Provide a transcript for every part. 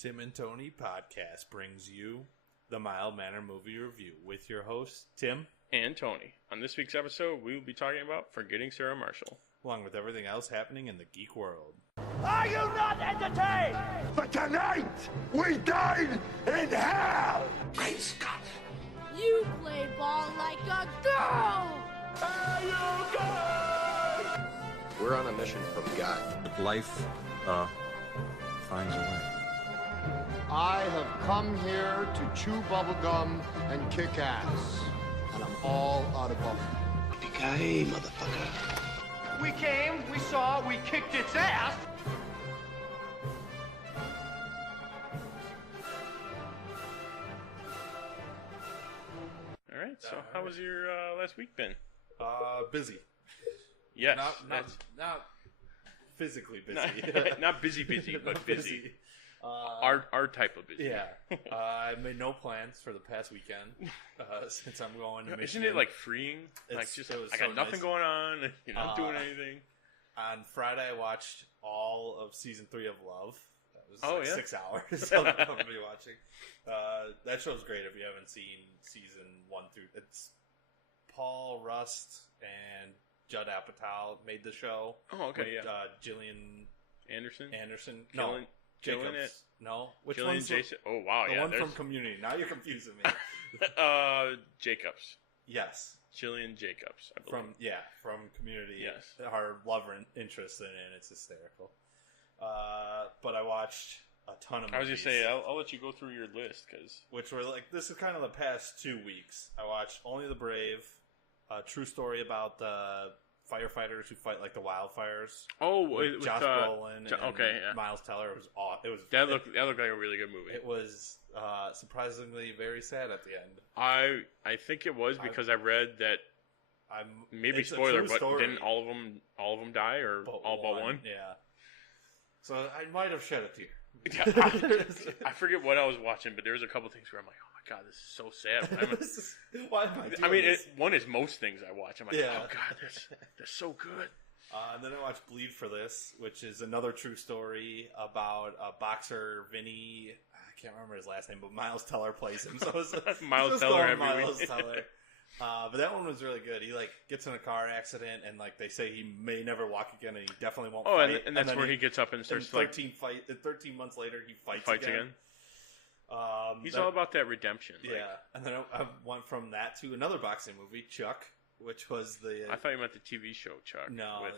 Tim and Tony podcast brings you the Mild Manner Movie Review with your hosts, Tim and Tony. On this week's episode, we will be talking about Forgetting Sarah Marshall, along with everything else happening in the geek world. Are you not entertained? But tonight, we dine in hell! Great Scott! You play ball like a girl! Are you good? We're on a mission from God. But life, finds a way. I have come here to chew bubblegum and kick ass. And I'm all out of bubblegum. Yippee-ki-yay, motherfucker. We came, we saw, we kicked its ass. All right, so how was your last week been? Busy. Yes. Not physically busy. Not busy, but busy. Our type of busy. Yeah. I made no plans for the past weekend since I'm going to Michigan. Isn't it like freeing? I got nothing going on. You're not doing anything. On Friday, I watched all of season 3 of Love. That was 6 hours of me watching. That show's great if you haven't seen season 1 through. It's Paul Rust and Judd Apatow made the show. Oh, okay, with, yeah. Jillian Anderson. No, Jacobs. No, which one's Jason? Oh, wow, the yeah. one from Community. Now you're confusing me. Jacobs. Yes. Jillian Jacobs, I believe. From Community. Yes. Her love interest in it, and it's hysterical. But I watched a ton of movies. I was going to say, I'll let you go through your list. Which were like, this is kind of the past 2 weeks. I watched Only the Brave, a true story about the firefighters who fight like the wildfires. Oh, with Josh Brolin and yeah. Miles Teller. It was awesome. That looked like a really good movie. It was surprisingly very sad at the end. I think it was because I read that. Maybe spoiler, but didn't all of them die or all but one? Yeah. So I might have shed a tear. I forget what I was watching, but there was a couple things where I'm like, oh my god, this is so sad. Why am I doing this? One is most things I watch. I'm like, oh god, they're so good. And then I watched Bleed for This, which is another true story about a boxer, Vinny. I can't remember his last name, but Miles Teller plays him. So it's Miles Teller. Miles Teller. But that one was really good. He gets in a car accident, and they say he may never walk again, and he definitely won't. Fight. And that's where he gets up and starts. 13 months later, he fights again. He's all about that redemption. Yeah, and then I went from that to another boxing movie, Chuck, which was the. I thought you meant the TV show Chuck. No, with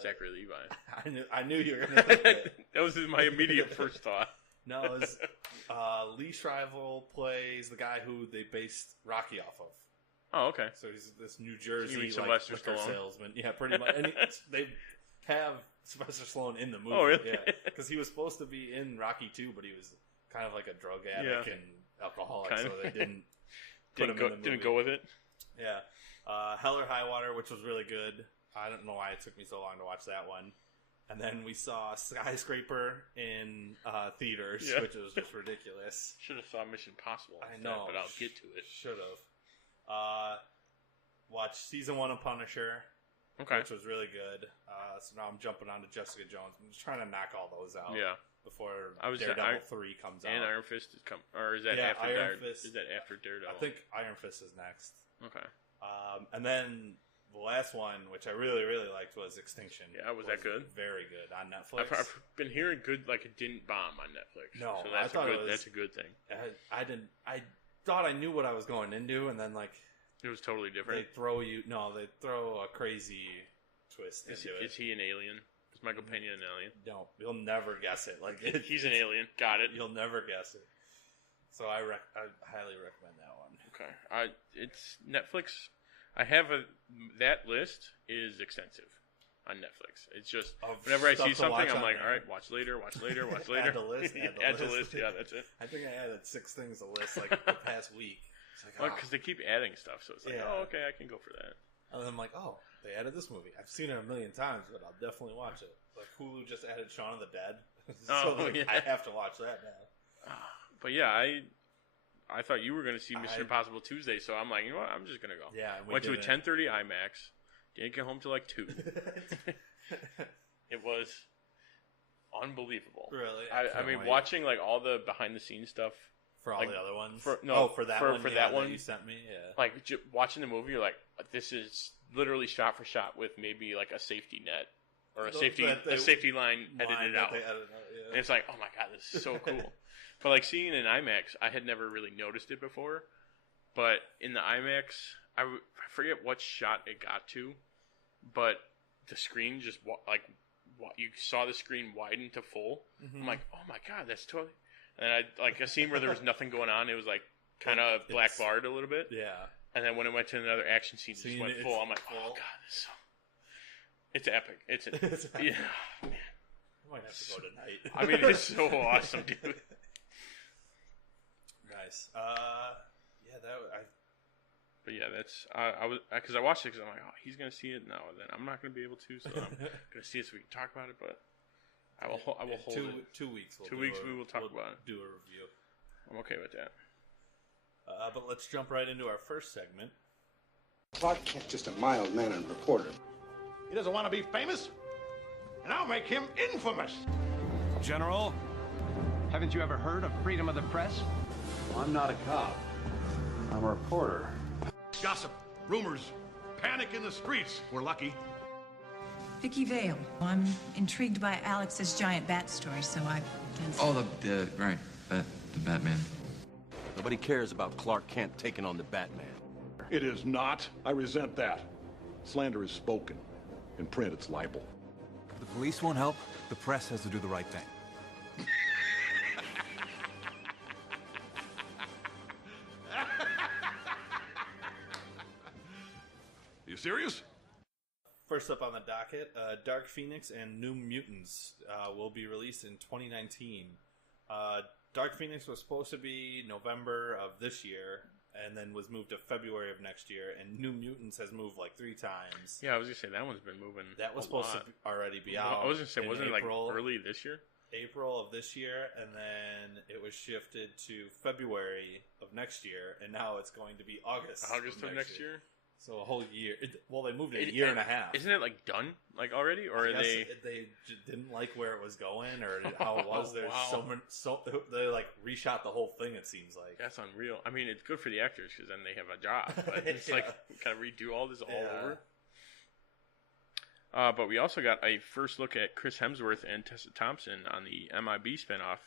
Zachary Levi. I knew you were going to think that. That was my immediate first thought. No, it was Lee Shriver plays the guy who they based Rocky off of. Oh, okay. So he's this New Jersey liquor salesman. Yeah, pretty much. And they have Sylvester Stallone in the movie. Oh, really? Yeah, because he was supposed to be in Rocky 2, but he was kind of like a drug addict and alcoholic, so they didn't put him in the movie. Didn't go with it? Yeah. Hell or High Water, which was really good. I don't know why it took me so long to watch that one. And then we saw Skyscraper in theaters, which was just ridiculous. Should have saw Mission Impossible instead, I know, but I'll get to it. Should have. Watched season 1 of Punisher, which was really good. So now I'm jumping on to Jessica Jones. I'm just trying to knock all those out before Daredevil 3 comes out. And Iron Fist is coming, or is that after Iron Fist? Is that after Daredevil? I think Iron Fist is next. Okay. And then the last one, which I really, really liked, was Extinction. Yeah, was that good? Very good on Netflix. I've been hearing good, like it didn't bomb on Netflix. No, so that's a good thing. I thought I knew what I was going into, and then it was totally different. They throw a crazy twist into it. Is he an alien? Is Michael Pena an alien? No, you'll never guess it. He's an alien. Got it. You'll never guess it. So I highly recommend that one. Okay, it's Netflix. I have that list is extensive on Netflix. It's just whenever I see something, I'm like, all right, watch later. Add the list. Add the list. Yeah, that's it. I think I added 6 things to the list the past week. It's because they keep adding stuff, so it's like, oh, okay, I can go for that. And then I'm like, oh, they added this movie. I've seen it a million times, but I'll definitely watch it. Like Hulu just added Shaun of the Dead, I have to watch that now. But yeah, I thought you were going to see Mission Impossible Tuesday, so I'm like, you know what, I'm just going to go. Yeah, went to a 10:30 IMAX. Didn't get home till 2. It was unbelievable. Really? I mean, watching like all the behind the scenes stuff for all like, the other ones. For that one you sent me. Yeah. Like watching the movie, you're like, this is literally shot for shot with maybe like a safety net or a safety line edited out. Yeah. And it's like, oh my god, this is so cool. But like seeing it in IMAX, I had never really noticed it before. But in the IMAX, I forget what shot it got to, but the screen just you saw the screen widen to full. I'm like, oh my god, that's totally. And I like a scene where there was nothing going on. It was like kind of black barred a little bit. Yeah. And then when it went to another action scene, it just went full. I'm like, oh god, it's epic. It's yeah. Man. I might have to go tonight. I mean, it's so awesome, dude. Nice. But yeah, that's I was because I watched it because I'm like, oh, he's gonna see it now, and then I'm not gonna be able to, so I'm gonna see it so we can talk about it. But I will hold it. 2 weeks. We will talk about it. Do a review. I'm okay with that. But let's jump right into our first segment. Clark Kent's just a mild-mannered reporter. He doesn't want to be famous, and I'll make him infamous. General, haven't you ever heard of freedom of the press? I'm not a cop. I'm a reporter. Gossip, rumors, panic in the streets. We're lucky. Vicky Vale. I'm intrigued by Alex's giant bat story, so I... Oh, the Batman. Nobody cares about Clark Kent taking on the Batman. It is not. I resent that. Slander is spoken. In print, it's libel. The police won't help. The press has to do the right thing. You serious? First up on the docket, Dark Phoenix and New Mutants will be released in 2019. Dark Phoenix was supposed to be November of this year, and then was moved to February of next year, and New Mutants has moved like 3 times. Yeah, I was going to say, that one's been moving. That was supposed to already be out. I was going to say, wasn't it like early this year? April of this year, and then it was shifted to February of next year, and now it's going to be August of next year? So a whole year. Well, they moved it a year and a half. Isn't it like done like already, or are they didn't like where it was going, or how it was? There's wow. They like reshot the whole thing. It seems like that's unreal. I mean, it's good for the actors because then they have a job. But it's like kind of redo all this all over. But we also got a first look at Chris Hemsworth and Tessa Thompson on the MIB spinoff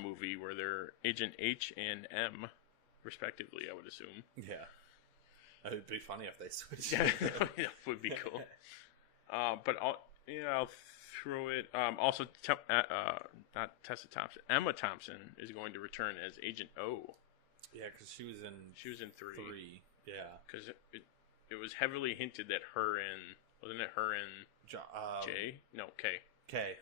movie where they're Agent H and M, respectively. I would assume. Yeah. It would be funny if they switched. Yeah, that would be cool. But I'll throw it. Also, not Tessa Thompson. Emma Thompson is going to return as Agent O. Yeah, because she was in 3. Yeah, because it was heavily hinted that wasn't it her and J? No, K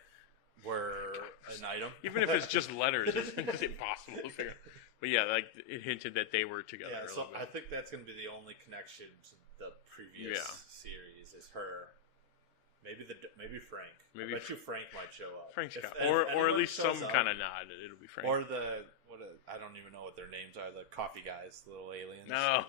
were an item. Even if it's just letters, it's impossible to figure out. But yeah, like it hinted that they were together. Yeah, so I think that's going to be the only connection to the previous series is her. Maybe Frank. I bet you Frank might show up. Frank's got, or at least some kind of nod. It'll be Frank. Or I don't even know what their names are. The coffee guys, the little aliens. No,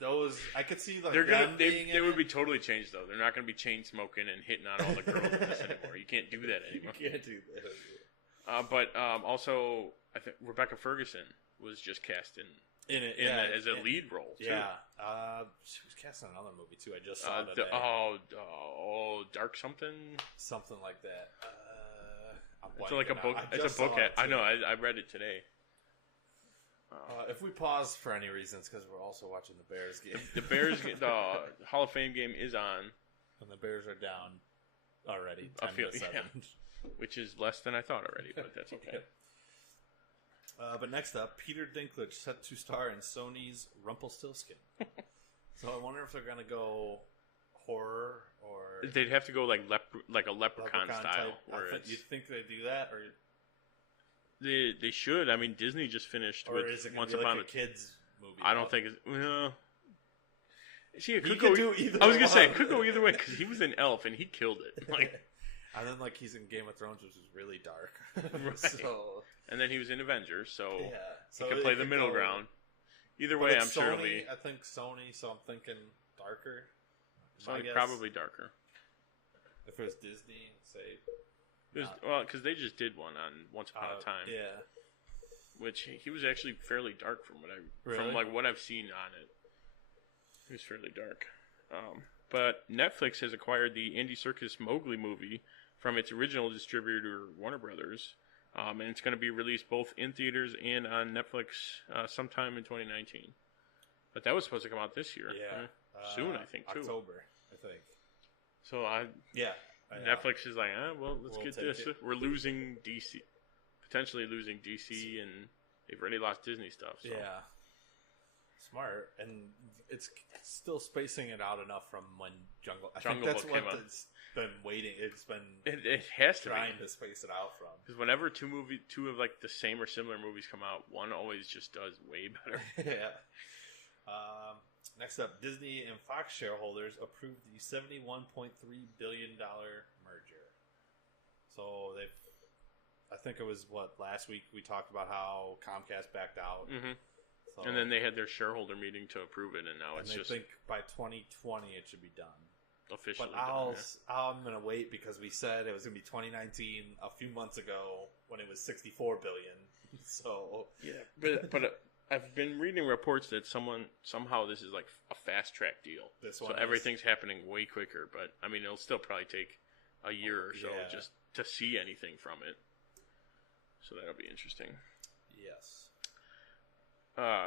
those I could see like they would be totally changed though. They're not going to be chain smoking and hitting on all the girls in this anymore. You can't do that anymore. You can't do that. But also, I think Rebecca Ferguson was just cast in it as a lead role too. Yeah, she was cast in another movie too. I just saw it. Dark something like that. It's like a book. It's a book. I know. I read it today. If we pause for any reasons, because we're also watching the Bears game. The Hall of Fame game is on, and the Bears are down already. 10-7, which is less than I thought already, but that's okay. But next up, Peter Dinklage set to star in Sony's Rumpelstiltskin. So I wonder if they're going to go horror or... They'd have to go like a leprechaun style. You think they do that? Or they should. I mean, Disney just finished with Once Upon a Kids movie. I don't think it's... See, it could go either way. I was going to say, it could go either way, because he was an elf, and he killed it. And then he's in Game of Thrones, which is really dark. Right. So... And then he was in Avengers, so so he could play the middle ground. Either way, I'm sure it'll be... I think Sony, so I'm thinking darker. Sony probably darker. If it was Disney, say Well, because they just did one on Once Upon a Time. Yeah. Which he was actually fairly dark from what I've seen on it. He was fairly dark. But Netflix has acquired the Andy Serkis Mowgli movie from its original distributor, Warner Brothers. And it's going to be released both in theaters and on Netflix sometime in 2019. But that was supposed to come out this year. Yeah. Soon, I think, too. October, I think. So Netflix is like, let's get this. We're losing DC. Potentially losing DC, and they've already lost Disney stuff. So. Yeah. Smart. And it's still spacing it out enough from when Jungle Book came out. It's been waiting. It's been it has to trying to space it out from. Because whenever two of like the same or similar movies come out, one always just does way better. Yeah. Next up, Disney and Fox shareholders approved the $71.3 billion merger. So I think it was last week we talked about how Comcast backed out. Mm-hmm. So, and then they had their shareholder meeting to approve it, and now it's just. I think by 2020 it should be done. Officially but I'm going to wait because we said it was going to be 2019 a few months ago when it was $64 billion. So. Yeah, but I've been reading reports that somehow this is like a fast track deal. So everything's happening way quicker, but I mean it'll still probably take a year or so just to see anything from it. So that'll be interesting. Yes.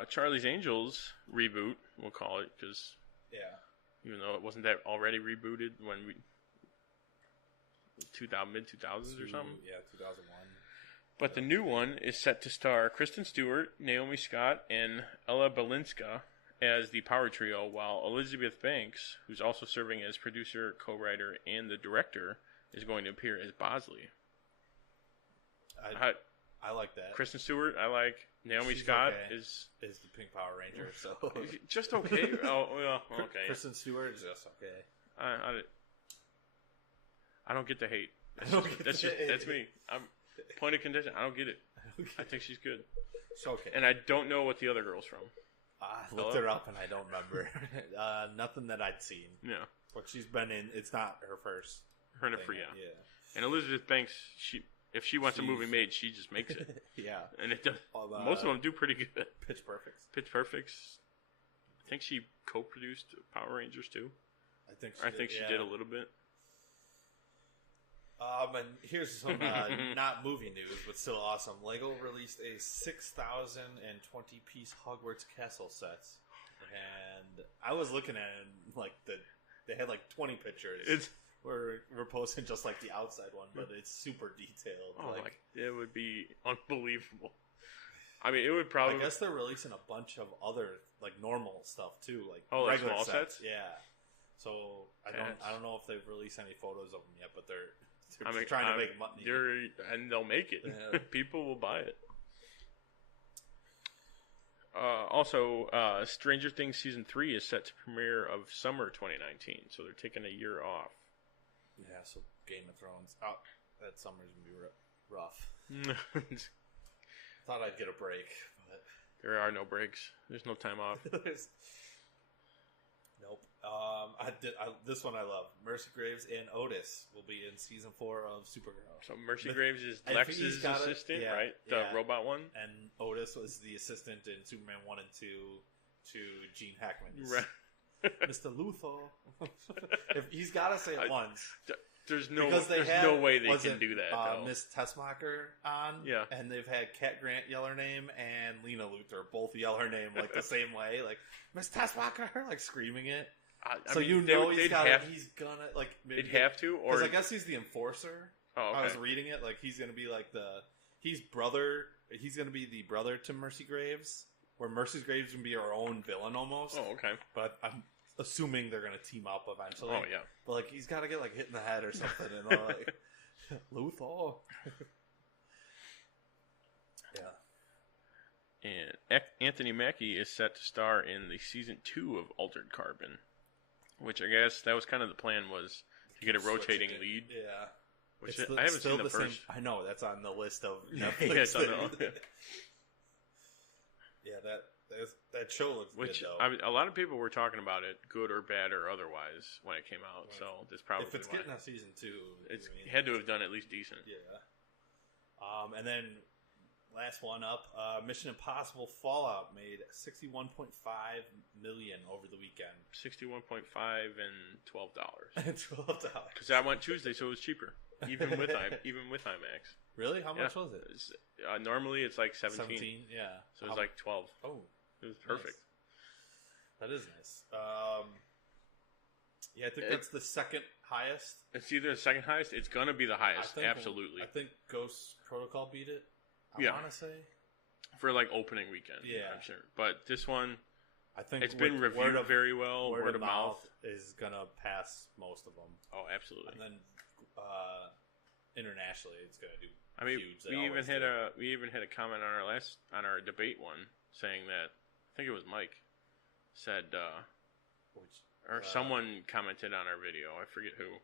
Charlie's Angels reboot, we'll call it, because even though it wasn't that already rebooted when we mid 2000s or something. Yeah, 2001. But the new one is set to star Kristen Stewart, Naomi Scott, and Ella Balinska as the power trio, while Elizabeth Banks, who's also serving as producer, co-writer, and the director, is going to appear as Bosley. I like that. Kristen Stewart, I like. Naomi Scott is the Pink Power Ranger, so just okay. Okay. Kristen Stewart is just okay. I don't get the hate. That's me. I'm point of contention. I don't get it. I think she's good. It's okay. And I don't know what the other girl's from. I looked her up and I don't remember. Nothing that I'd seen. Yeah. What she's been in, it's not her first. Yeah. And Elizabeth Banks, if she wants a movie made, she just makes it. Yeah. And it does. Most of them do pretty good. Pitch Perfect. I think she co-produced Power Rangers too. I think she did a little bit. And here's some not movie news, but still awesome. Lego released a 6,020 piece Hogwarts castle set, and I was looking at it like they had like 20 pictures. We're posting just like the outside one, but it's super detailed. Oh, it would be unbelievable. I mean, it would probably. I guess they're releasing a bunch of other like normal stuff too, like regular small sets. Yeah. So I don't know if they've released any photos of them yet, but they're trying to make money. And they'll make it. Yeah. People will buy it. Also, Stranger Things Season 3 is set to premiere of summer 2019, so they're taking a year off. Yeah, so Game of Thrones. That summer's going to be rough. Thought I'd get a break, but... There are no breaks. There's no time off. Nope. This one I love. Mercy Graves and Otis will be in season 4 of Supergirl. So Mercy Graves is Lex's assistant, right? The robot one? And Otis was the assistant in Superman 1 and 2 to Gene Hackman's. Right. Mr. Luthor. If he's got to say it once. There's no way they can do that. Miss Tessmacher on, and they've had Cat Grant yell her name and Lena Luthor both yell her name like the same way, like Miss Tessmacher, like screaming it. He's gonna like. They'd have to, or because I guess he's the enforcer. Oh, okay. I was reading it like he's gonna be like he's gonna be the brother to Mercy Graves, where Mercy Graves would be her own villain almost. Oh, okay. But I'm assuming they're gonna team up eventually. Oh yeah. But like he's got to get like hit in the head or something, and all like Luthor. Yeah. And Anthony Mackie is set to star in the season 2 of Altered Carbon, which I guess that was kind of the plan, was to get a rotating lead. Yeah. Which I haven't seen the first. I know that's on the list of Netflix. Yeah, that show looks good, though. I mean, a lot of people were talking about it, good or bad or otherwise, when it came out. Right. So this probably if it's getting a season 2, it had to have done at least decent. Yeah. And then last one up, Mission Impossible Fallout made $61.5 million over the weekend. 61.5 and $12. $12. Because I went Tuesday, so it was cheaper, even with IMAX. Really? How much was it? Normally it's like 17. 17, yeah. So it was like 12. Oh, it was perfect. Nice. That is nice. Yeah, I think that's the second highest. It's either the second highest. It's gonna be the highest. Absolutely. I think Ghost Protocol beat it. I want to say for like opening weekend. Yeah, I'm sure. But this one, I think it's been reviewed very well. Word of mouth is gonna pass most of them. Oh, absolutely. And then internationally, it's gonna do. I mean, we even had a comment on our debate one saying that I think it was Mike said someone commented on our video. I forget who.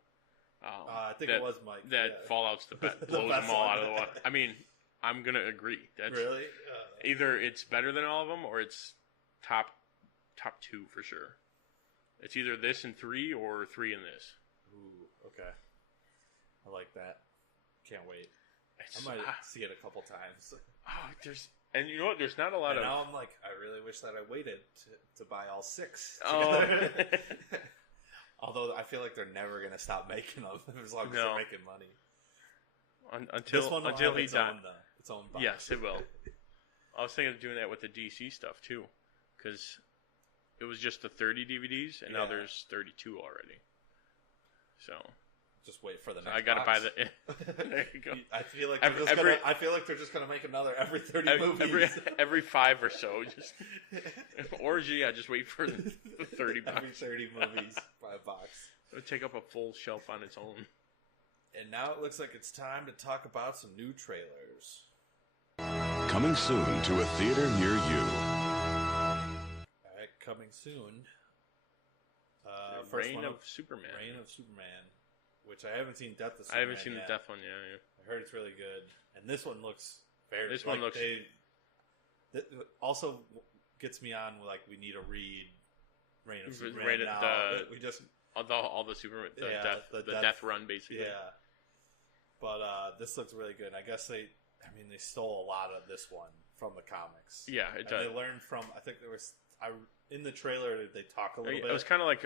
I think it was Mike. That Fallout's the best, blows them all out of the water. I mean, I'm gonna agree. That's really either it's better than all of them or it's top 2 for sure. It's either this and 3 or 3 and this. Ooh, okay. I like that. Can't wait. I might see it a couple times. And you know what? There's not a lot of. Now I'm like, I really wish that I waited to buy all 6. Oh. Although I feel like they're never gonna stop making them as long as they're making money. Until he died. Its own box. Yes, it will. I was thinking of doing that with the DC stuff too, because it was just the 30 DVDs, and now there's 32 already. So. Just wait for the next. I gotta buy the. There you go. I feel like they're just gonna make another every 30 movies. Every 5 or so, just orgy. I just wait for the 30 box. Every 30 movies, buy a box. It would take up a full shelf on its own. And now it looks like it's time to talk about some new trailers. Coming soon to a theater near you. All right, coming soon. Reign of Superman. Reign of Superman. Which I haven't seen Death of Superman. I haven't seen the Death one yet. Yeah. I heard it's really good, and this one looks very. This one looks. Also gets me on like we need to read Reign of Superman now. We just all the Superman the death run basically. Yeah, but this looks really good. I guess they stole a lot of this one from the comics. Yeah, it does. They learned from. I think there was. In the trailer, they talk a little bit. It was kind of like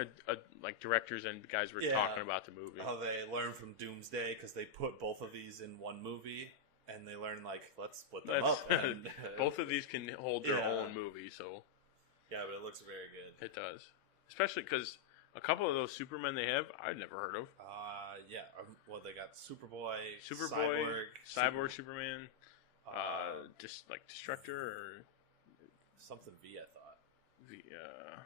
like directors and guys were talking about the movie. How they learned from Doomsday because they put both of these in one movie, and they learned let's split them up. And, both of these can hold their own movie, so yeah, but it looks very good. It does, especially because a couple of those Supermen they have I'd never heard of. Yeah. Well, they got Superboy, Cyborg, Superman, just like Destructor or something V. I thought.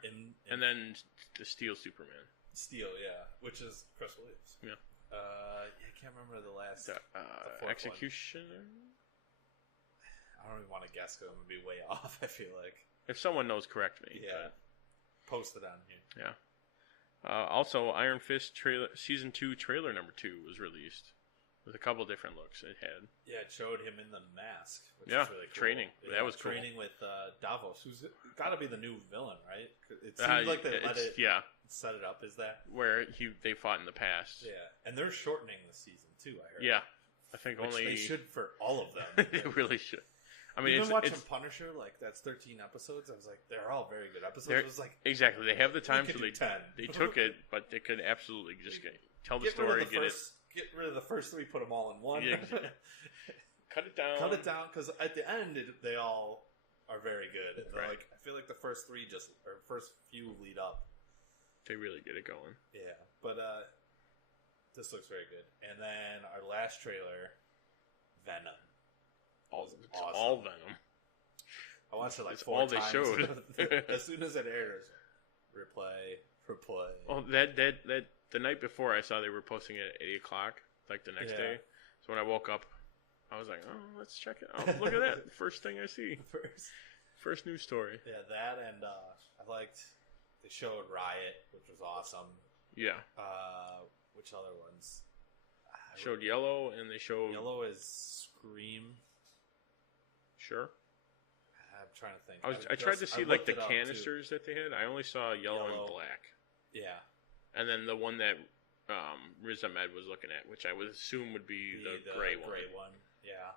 And then the Steel Superman. Steel, yeah, which is Chris Williams. Yeah. I can't remember the last. The Executioner. I don't even want to guess because I'm gonna be way off. I feel like if someone knows, correct me. Yeah. Post it on here. Yeah. Also, Iron Fist trailer season 2 trailer number 2 was released. With a couple different looks it had. Yeah, it showed him in the mask. Which is really cool. Training. Yeah, that was cool. Training with Davos, who's got to be the new villain, right? It seems like they let it set it up. Is that where they fought in the past? Yeah, and they're shortening the season too. I heard. Yeah, I think which only they should for all of them. They really should. I mean, even watching Punisher, that's 13 episodes. I was like, they're all very good episodes. It was like exactly. They have the time, so they took it, but they could absolutely just tell the story, Get rid of the first 3, put them all in one. Yeah, cut it down. Cut it down, because at the end, they all are very good. Right. I feel like the first 3 first few lead up. They really get it going. Yeah, but this looks very good. And then our last trailer, Venom. All Venom. I watched it 4 times. all they showed. As soon as it aired, replay. Oh, the night before, I saw they were posting it at 8 o'clock, the next day. So when I woke up, I was like, oh, let's check it out. Look at that. First thing I see. First news story. Yeah, that and I liked, they showed Riot, which was awesome. Yeah. Which other ones? Showed Yellow, and they showed... Yellow is Scream. Sure. I'm trying to think. I tried to see like the canisters that they had. I only saw yellow and black. Yeah. And then the one that Riz Ahmed was looking at, which I would assume would be the gray one. Yeah.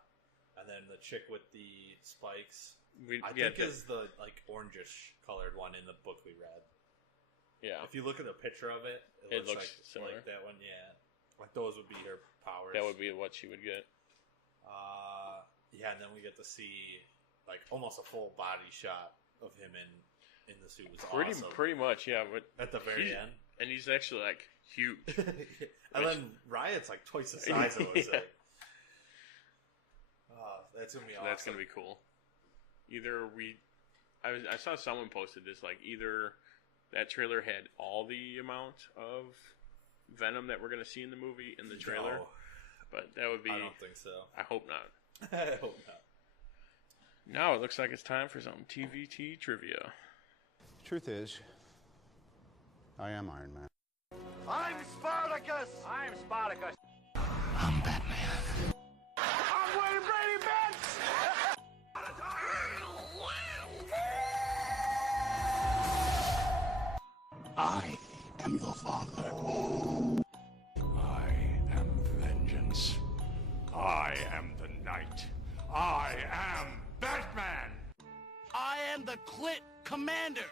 And then the chick with the spikes, I think is the like orangish colored one in the book we read. Yeah. If you look at a picture of it, it looks like, similar. Like that one. Yeah. Like those would be her powers. That would be what she would get. Yeah, and then we get to see like almost a full body shot of him in the suit. It's awesome. Pretty much, yeah. But at the very end, and he's actually like huge. And then Riot's like twice the size of us. Like. That's gonna be awesome. That's gonna be cool. I saw someone posted this, like either that trailer had all the amount of Venom that we're gonna see in the movie in the trailer, but that would be. I don't think so. I hope not. I hope not. Now it looks like it's time for some TvT trivia. Truth is, I am Iron Man. I'm Spartacus! I'm Spartacus. I'm Batman. I'm Wayne Brady Betts! I am your father. I am vengeance. I am the night. I am Batman! I am the Clit Commander.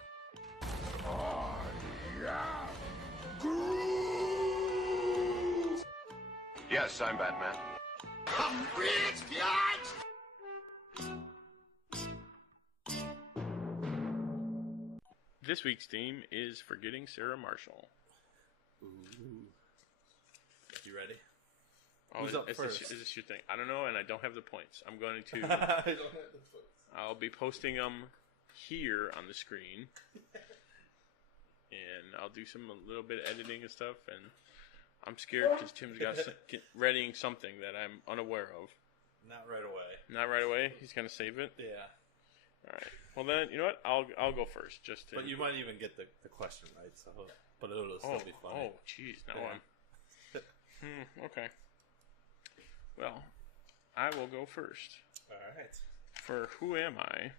I am Groot! Yes, I'm Batman. Come rich, biatch! This week's theme is Forgetting Sarah Marshall. Ooh. You ready? Oh, Who's up first? Is this your thing? I don't know, and I don't have the points. I'm going to... I don't have the points. I'll be posting them here on the screen. And I'll do a little bit of editing and stuff, and I'm scared because Tim's readying something that I'm unaware of. Not right away. Not right away? He's going to save it? Yeah. Alright. Well then, you know what? I'll go first. Just to... But you might even get the question right, so but it'll still be funny. Oh, jeez. Now I'm... okay. Well, I will go first. Alright. For Who Am I?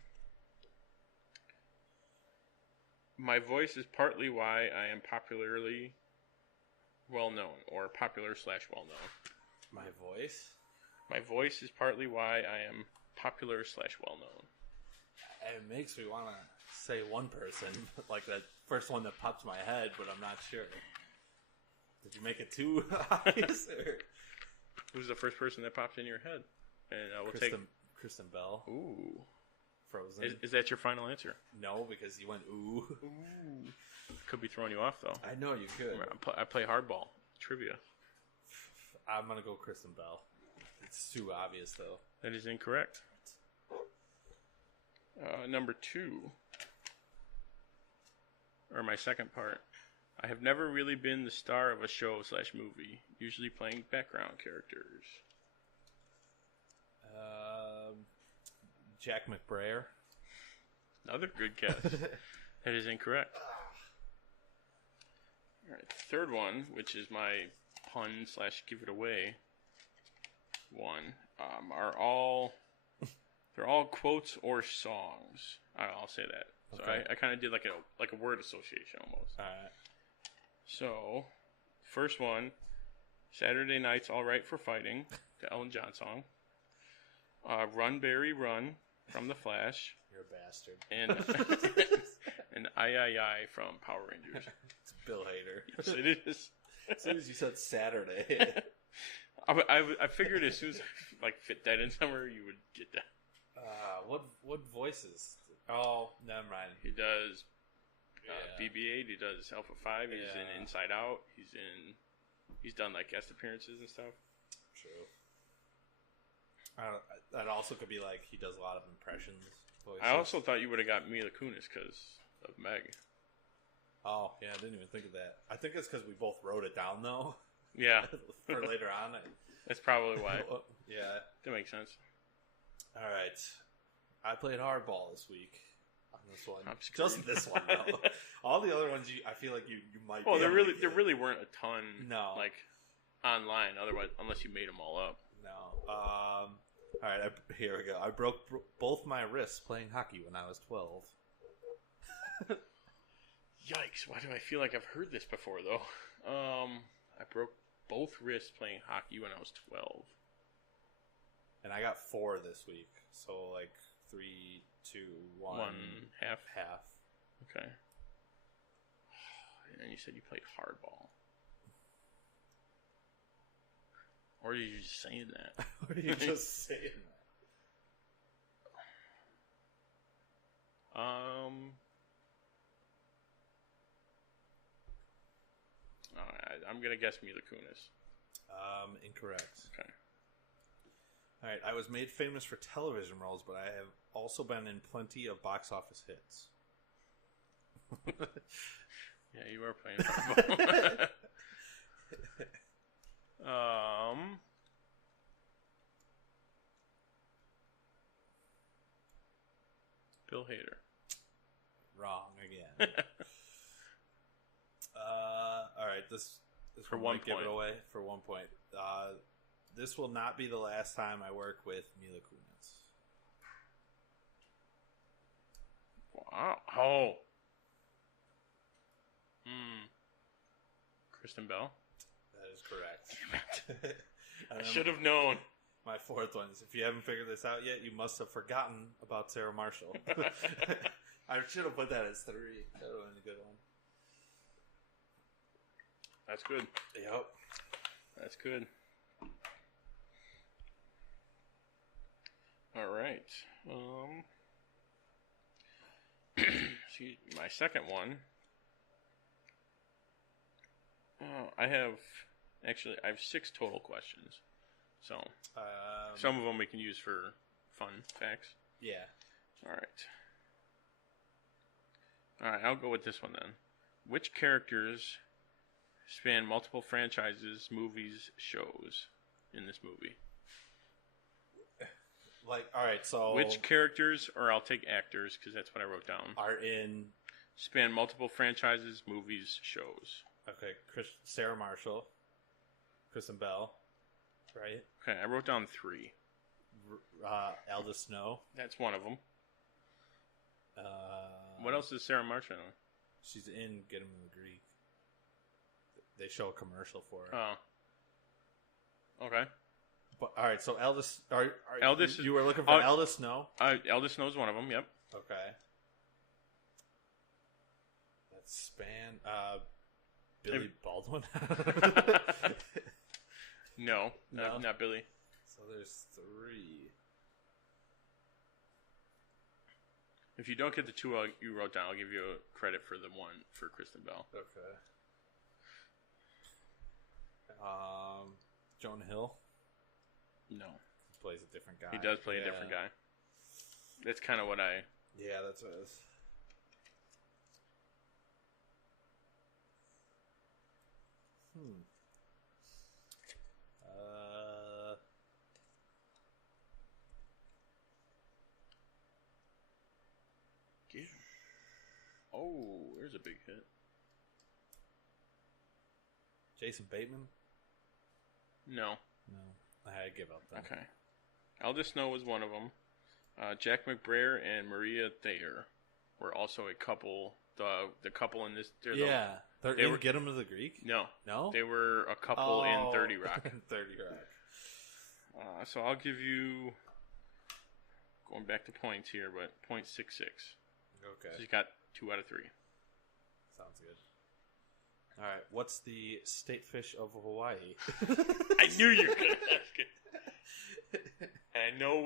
My voice is partly why I am popularly well known, or popular/well known. My voice? My voice is partly why I am popular/well known. It makes me want to say one person, like that first one that pops my head, but I'm not sure. Did you make it too obvious? Or? Who's the first person that popped in your head? And I will Kristen Bell. Ooh. Frozen. Is that your final answer? No, because you went ooh. Ooh. Could be throwing you off, though. I know you could. I play hardball. Trivia. I'm going to go Kristen Bell. It's too obvious, though. That is incorrect. Number 2. Or my second part. I have never really been the star of a show/movie, usually playing background characters. Jack McBrayer. Another good guess. That is incorrect. Alright, third one, which is my pun/give it away one, they're all quotes or songs. I'll say that. So okay. I kind of did like a word association almost. Alright. So, first one, Saturday Night's Alright for Fighting, the Elton John song. Run, Barry, Run, from The Flash. You're a bastard. And and I from Power Rangers. It's Bill Hader. Yes, it is. As soon as you said Saturday. I figured as soon as I fit that in somewhere, you would get that. What voices? Oh, never mind. He does BB-8. He does Alpha 5. He's in Inside Out. He's done like guest appearances and stuff. True. That also could be like he does a lot of impressions. Voices. I also thought you would have got Mila Kunis because of Meg. Oh yeah, I didn't even think of that. I think it's because we both wrote it down though. Yeah. For later on. That's probably why. Yeah. That makes sense. All right. I played hardball this week on this one. Just this one though. All the other ones, I feel like you might. Well, there really weren't a ton. No. Like online, otherwise, unless you made them all up. No. All right. Here we go. I broke both my wrists playing hockey when I was 12. Yikes! Why do I feel like I've heard this before though? I broke both wrists playing hockey when I was 12. And I got 4 this week. So, 3, 2, 1. 1 half. Half. Okay. And you said you played hardball. Or are you just saying that? Or are you just saying that? I'm going to guess Mila Kunis. Incorrect. Okay. All right. I was made famous for television roles, but I have also been in plenty of box office hits. Yeah, you are playing hardball. Bill Hader. Wrong again. All right, this for 1 point. Give it away for 1 point. This will not be the last time I work with Mila Kunis. Wow. Oh. Kristen Bell. That is correct. I should have known. My 4th one is, if you haven't figured this out yet, you must have forgotten about Sarah Marshall. I should have put that as 3. That would have been a good one. That's good. Yep. That's good. All right. See, my second one. I have 6 total questions. So, some of them we can use for fun facts. Yeah. All right, I'll go with this one then. Which characters span multiple franchises, movies, shows in this movie? All right, so... Which characters, or I'll take actors, because that's what I wrote down. Are in... Span multiple franchises, movies, shows. Okay, Sarah Marshall. Kristen Bell. Right? Okay, I wrote down 3. Elda Snow. That's one of them. What else is Sarah Marshall in? She's in Get 'Em in the Greek. They show a commercial for her. Oh. Okay. But, all right, so Eldest... Eldest... You were looking for Elda Snow? Elda Snow's one of them, yep. Okay. That's span... Billy Baldwin? No, not Billy. So there's 3. If you don't get the 2 you wrote down, I'll give you credit for the 1 for Kristen Bell. Okay. Jonah Hill? No. He plays a different guy. He does play a different guy. That's kind of what I... Yeah, that's what it is. Oh, there's a big hit. Jason Bateman? No. I had to give up then. Okay. Elda Snow was one of them. Jack McBrayer and Maria Thayer were also a couple. The couple in this... They were Get 'Em to the Greek? No. They were a couple in 30 Rock. 30 Rock. So I'll give you... Going back to points here, but 0.66. Okay. So you got 2 out of 3. Sounds good. All right. What's the state fish of Hawaii? I knew you were going to ask it. And I know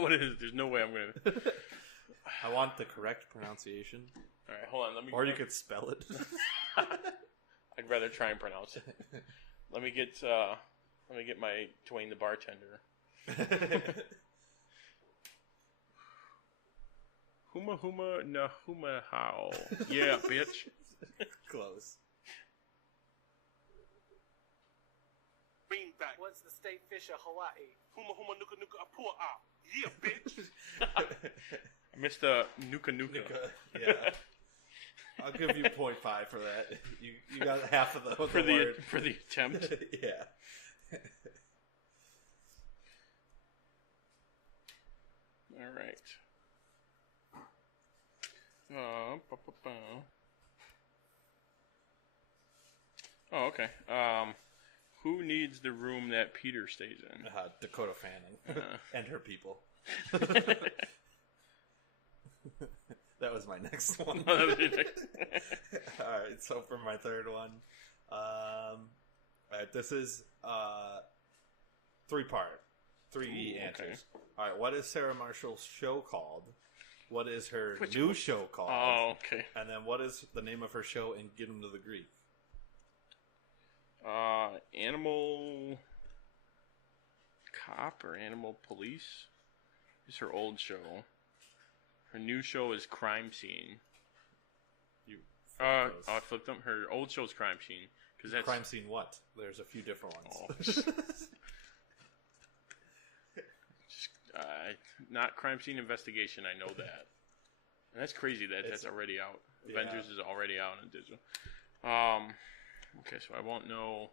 what it is. There's no way I'm going to... I want the correct pronunciation. All right, hold on. Let me. Or you could spell it. I'd rather try and pronounce it. Let me get my Dwayne the bartender. Huma huma na huma how. Yeah, bitch. Close. Greenback. What's the state fish of Hawaii? Huma huma nuka nuka apua ah. Yeah, bitch. I missed the nuka nuka. Yeah. I'll give you 0.5 for that. You got half of the word. For the attempt. Yeah. All right. Oh, okay. Who needs the room that Peter stays in? Dakota Fanning and her people. That was my next one. All right, so for my third one, this is 3-part, 3 answers. Okay. All right, what is Sarah Marshall's show called? What is her new show called? Oh, okay. And then what is the name of her show in Get 'Em to the Greek? Animal Cop or Animal Police is her old show. Her new show is Crime Scene. I flipped them. Her old show is Crime Scene. Cause that's Crime Scene what? There's a few different ones. Not Crime Scene Investigation, I know that. And that's crazy that's already out. Yeah. Avengers is already out on digital. Okay, so I won't know.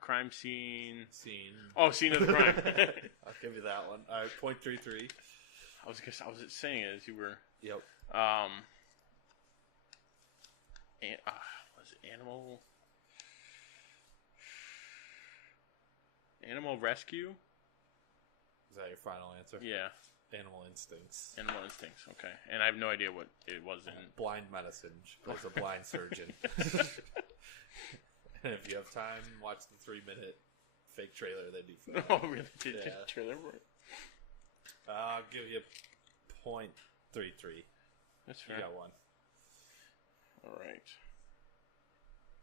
Crime Scene. Oh, Scene of the Crime. I'll give you that one. 0.33. I was saying it as you were. Yep. Was it Animal Rescue? Is that your final answer? Yeah. Animal Instincts. Animal Instincts, okay. And I have no idea what it was in. Blind Medicine. She plays a blind surgeon. And if you have time, watch the 3-minute fake trailer they do for it. Oh, really? Did you trailer for it? I'll give you 0.33. That's fair. You got one. All right.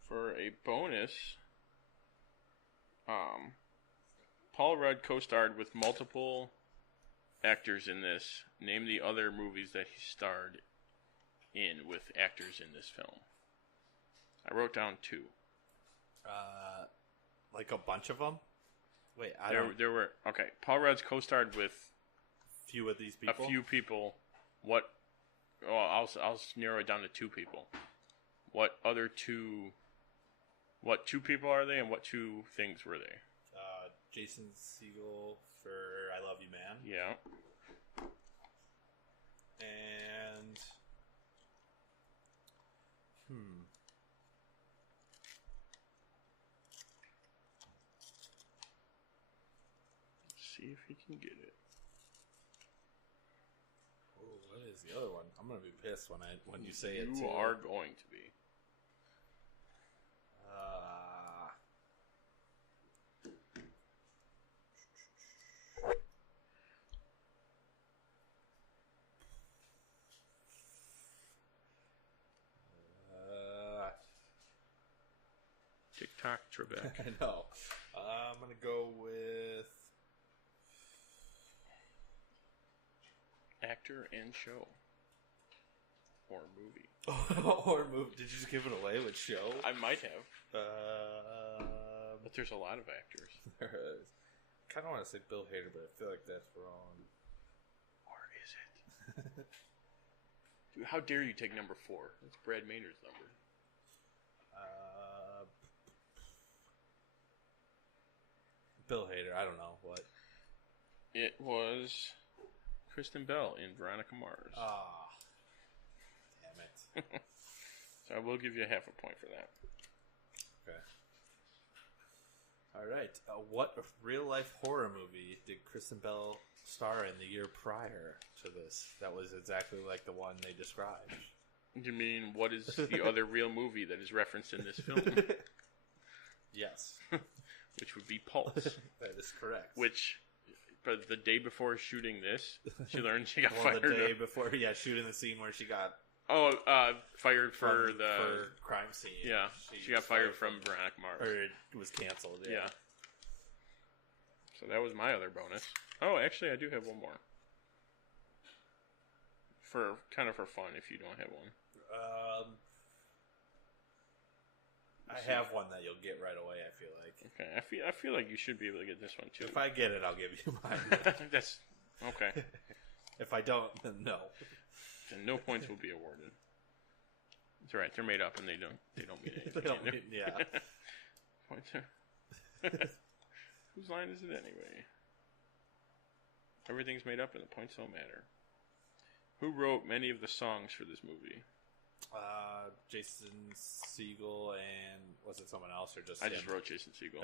For a bonus, Paul Rudd co-starred with multiple actors in this. Name the other movies that he starred in with actors in this film. I wrote down 2. Like a bunch of them? Wait, there were okay. Paul Rudd's co-starred with few of these people. A few people. What? Well, I'll narrow it down to 2 people. What other 2? What 2 people are they, and what 2 things were they? Jason Segel for I Love You, Man. Yeah. And Let's see if he can get it. Oh, what is the other one? I'm gonna be pissed when you say it. You are going to be. TikTok Trebek. I know. I'm gonna go with actor and show or movie. Or movie. Did you just give it away with show? I might have. But there's a lot of actors. There is. I kind of want to say Bill Hader, but I feel like that's wrong. Or is it? Dude, how dare you take number 4? That's Brad Maynard's number. Bill Hader, I don't know what. It was Kristen Bell in Veronica Mars. Ah, damn it! So I will give you half a point for that. Okay. All right. What real life horror movie did Kristen Bell star in the year prior to this? That was exactly like the one they described. You mean what is the other real movie that is referenced in this film? Yes. Which would be Pulse. That is correct. Which, but the day before shooting this, she learned she got fired. The day before, shooting the scene where she got fired for crime scene. Yeah, she got fired from Veronica Mars. Or it was canceled. Yeah. So that was my other bonus. Oh, actually, I do have one more. For fun, if you don't have one. I have one that you'll get right away, I feel like. Okay, I feel like you should be able to get this one, too. If I get it, I'll give you mine. That's... Okay. If I don't, then no. Then no points will be awarded. It's alright, they're made up and they don't mean anything. They don't mean, yeah. Points are... Whose line is it anyway? Everything's made up and the points don't matter. Who wrote many of the songs for this movie? Jason Segel and was it someone else or just I just wrote Jason Segel.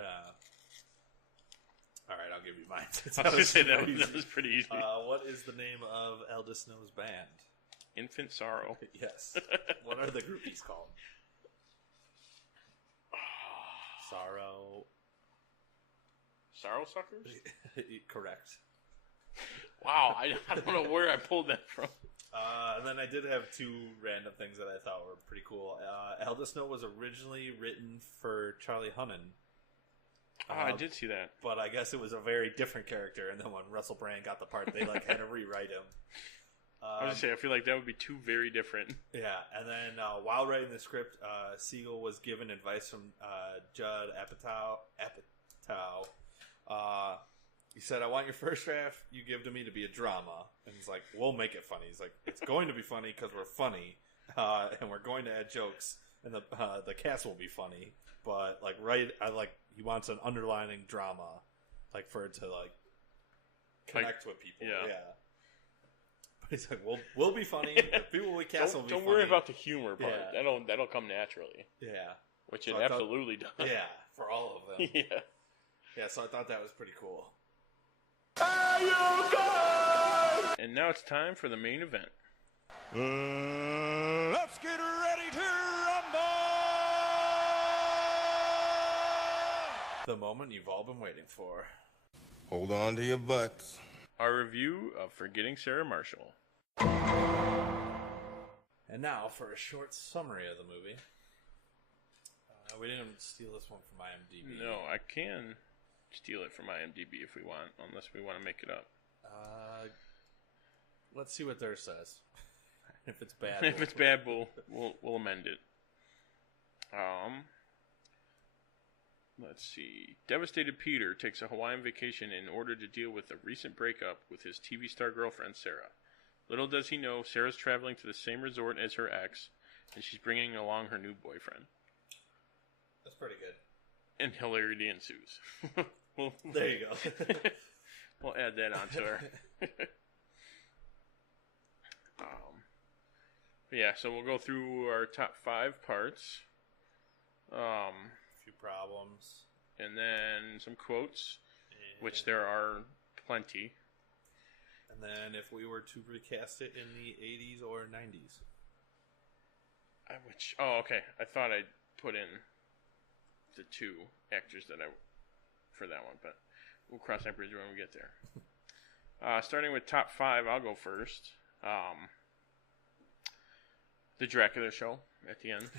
All right, I'll give you mine. I was going to say that was pretty easy. What is the name of Eldest Snow's band? Infant Sorrow. Yes. What are the groupies called? Sorrow Suckers? Correct. Wow, I don't know where I pulled that from. And then I did have two random things that I thought were pretty cool. Eldest Snow was originally written for Charlie Hunnam. I did see that. But I guess it was a very different character, and then when Russell Brand got the part, they had to rewrite him. I was going to say, I feel like that would be two very different. Yeah, and then while writing the script, Segel was given advice from Judd Apatow. He said, I want your first draft you give to me to be a drama. And he's like, we'll make it funny. He's like, it's going to be funny because we're funny, and we're going to add jokes, and the cast will be funny. But he wants an underlining drama, for it to connect with people. Yeah. But he's like, we'll be funny. The people we cast will be funny. Don't worry about the humor part. Yeah. That'll come naturally. Yeah. Which it absolutely does. Yeah, for all of them. Yeah. Yeah, so I thought that was pretty cool. And now it's time for the main event. Let's get ready to rumble! The moment you've all been waiting for. Hold on to your butts. Our review of Forgetting Sarah Marshall. And now for a short summary of the movie. We didn't steal this one from IMDb. No, I can steal it from IMDb if we want, unless we want to make it up. Let's see what theirs says. If it's bad, if it's bad, we'll amend it. Let's see. Devastated Peter takes a Hawaiian vacation in order to deal with a recent breakup with his TV star girlfriend, Sarah. Little does he know, Sarah's traveling to the same resort as her ex, and she's bringing along her new boyfriend. That's pretty good. And hilarity ensues. There you go. We'll add that onto her. Yeah, so we'll go through our top 5 parts. A few problems. And then some quotes, which there are plenty. And then if we were to recast it in the 80s or 90s. Okay. I thought I'd put in the 2 actors for that one, but we'll cross that bridge when we get there. Starting with top 5, I'll go first. The Dracula show at the end.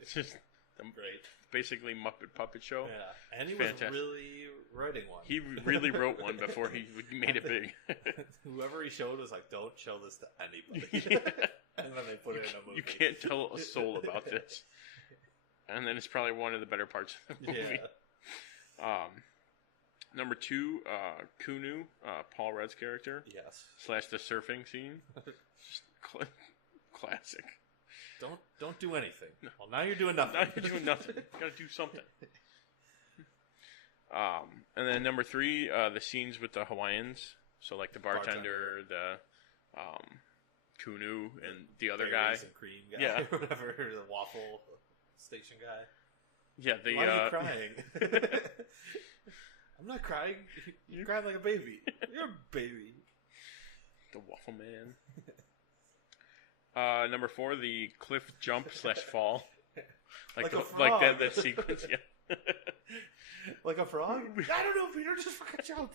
It's just great. Basically Muppet Puppet Show. Yeah, and he was really writing one. He really wrote one before he made it big. Whoever he showed was like, don't show this to anybody. And then they put it in a movie. You can't tell a soul about this. And then it's probably one of the better parts of the movie. Yeah. Number 2, Kunis, Paul Rudd's character. Yes. / the surfing scene. Classic. Don't do anything. Well, now you're doing nothing. Now you're doing nothing. You gotta do something. And then number 3, the scenes with the Hawaiians. So like the bartender. The Kunis, and the other guy. And cream guy. Yeah. Whatever, the waffle station guy. Yeah, why are you crying? I'm not crying. You cried like a baby. You're a baby. The Waffle Man. Number 4, the cliff jump / fall. Like that sequence, yeah. Like a frog? I don't know, Peter, just fucking jump.